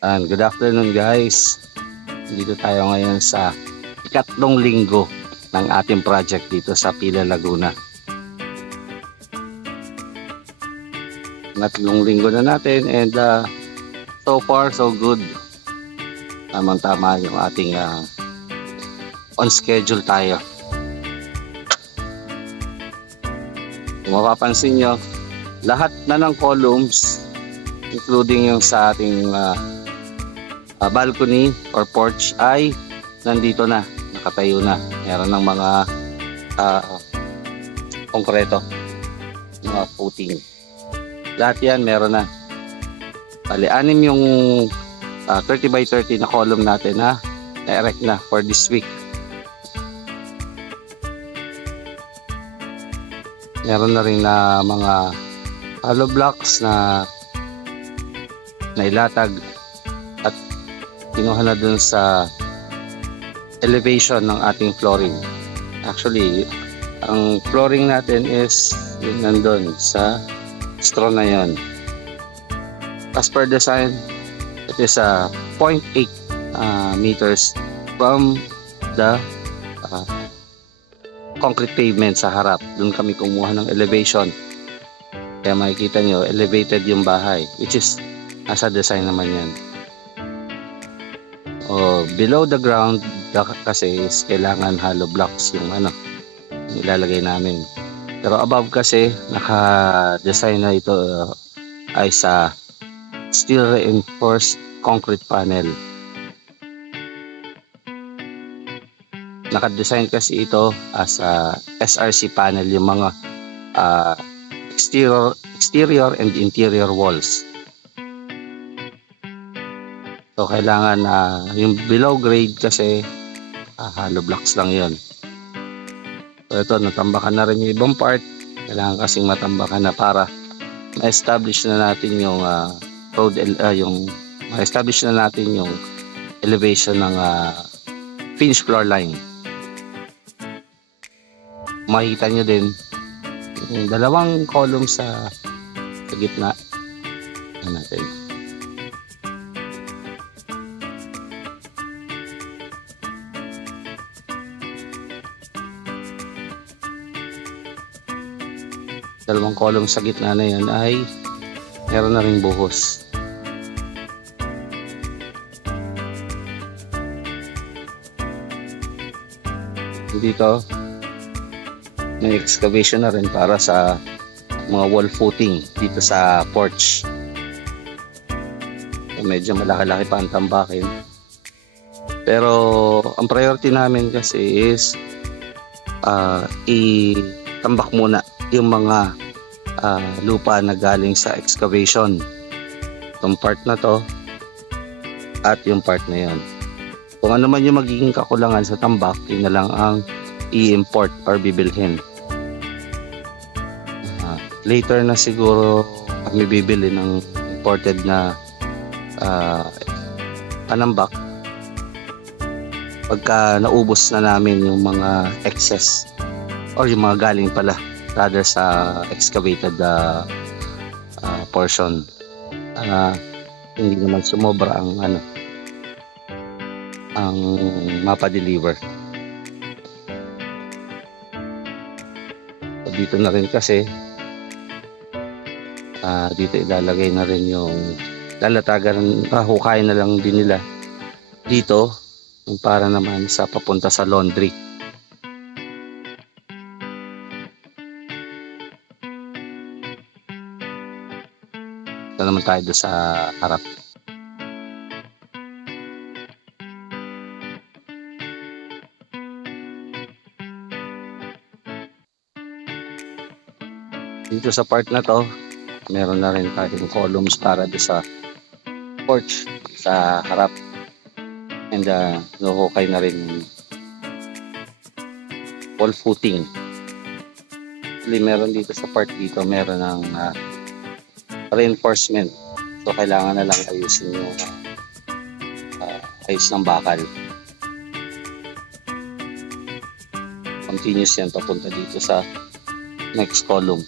And good afternoon guys. Dito tayo ngayon sa ikatlong linggo ng ating project dito sa Pila, Laguna. Ikatlong linggo na natin and so far so good. Tamang-tama yung ating on schedule tayo. Kung mapapansin nyo, lahat na ng columns including yung sa ating balcony or porch ay nandito na, nakatayo na. Meron ng mga konkreto, mga footing. Lahat yan meron na. Bali, 6 yung 30 by 30 na column natin na erect na for this week. Meron na rin na mga hollow blocks na nailatag at kinuha na dun sa elevation ng ating flooring. Actually, ang flooring natin is yun nandun sa straw na yun. As per design, it is 0.8 meters from the concrete pavement sa harap. Doon kami kumuha ng elevation. Kaya makikita nyo, elevated yung bahay, which is nasa design naman yan. Below the ground kasi is kailangan hollow blocks yung ilalagay namin. Pero above kasi naka-design na ito ay sa steel reinforced concrete panel. Naka-design kasi ito as SRC panel, yung mga exterior and interior walls. So kailangan yung below grade kasi hollow blocks lang yon. So ito, natambakan na rin yung ibang part. Kailangan kasing matambakan na para ma-establish na natin yung ma-establish na natin yung elevation ng finished floor line. Makikita nyo din yung dalawang column sa gitna natin. Dalawang column sa gitna na yan ay meron na ring buhos. Dito may excavation na rin para sa mga wall footing dito sa porch. So, medyo malaki-laki pa ang tambakin. Pero ang priority namin kasi is itambak muna yung mga lupa na galing sa excavation. Itong part na to at yung part na yon. Kung ano man yung magiging kakulangan sa tambak, yun na lang ang i-import or bibilhin. Later na siguro kami bibili ng imported na panambak pagka naubos na namin yung mga excess or yung mga galing pala rather sa excavated portion. Hindi naman sumobra ang mapa-deliver. So, dito na rin kasi dito ilalagay na rin yung lalatagan, hukayin na lang din nila dito para naman sa papunta sa laundry. Ito naman tayo doon sa harap. Dito sa part na to, meron na rin tayong columns para doon sa porch sa harap. And nuhukay na rin wall footing. Actually, meron dito sa part dito, meron ng reinforcement. So kailangan na lang ayusin yung ayos ng bakal. Continuous yan papunta dito sa next column.